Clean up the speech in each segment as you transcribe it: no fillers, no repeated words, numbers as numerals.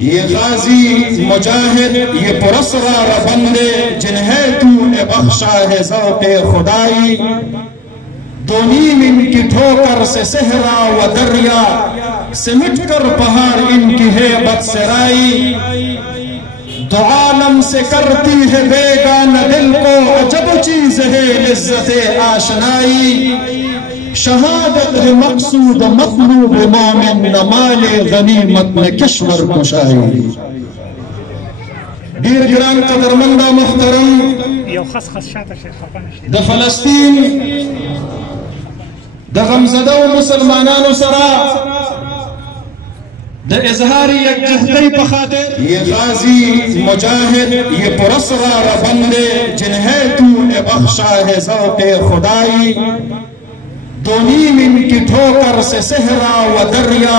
ये गाजी मुजाहिद ये पुरस्कार बंदे जिन्हें तूने बख्शा है ज़ौक़े खुदाई। दो नीम इनकी ठोकर से सहरा व दरिया सिमट कर पहाड़ इनकी हेबत सराई। दो आलम से करती है बेगाना दिल को अजब चीज है इज्जत आशनाई। शहादत है मकसूद मतलूब मोमिन न माले गनीमत न किश्वर कुशाई। दीर गिरान कदरमंदा मुहतरम द फलस्तीन द गमज़दा मुसलमानानो सरा द इजहारी यकजहती पखातिर ये गाजी मुजाहिद ये पुरस्कार बंदे जिन्हें तूने बख्शा है ज़ौक़े खुदाई। दो नीम इनकी ठोकर से सहरा व दरिया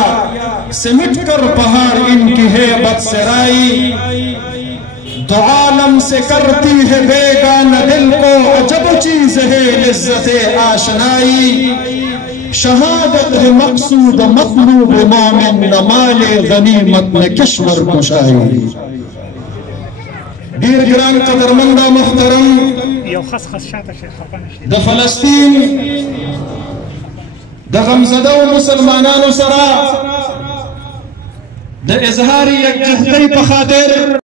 सिमट कर पहाड़ इनकी हेबत सराई। दो आलम से करती है बेगाना दिल को अजब चीज है इज्जत आशनाई। शहादत है मकसूद मतलूब मोमिन न माले गनीमत न किश्वर कुशाई। दीर गिरान कदरमंदा मुहतरम द फलस्तीन द गमज़दा मुसलमानानो सरा द इजहारी यकजहती पखातिर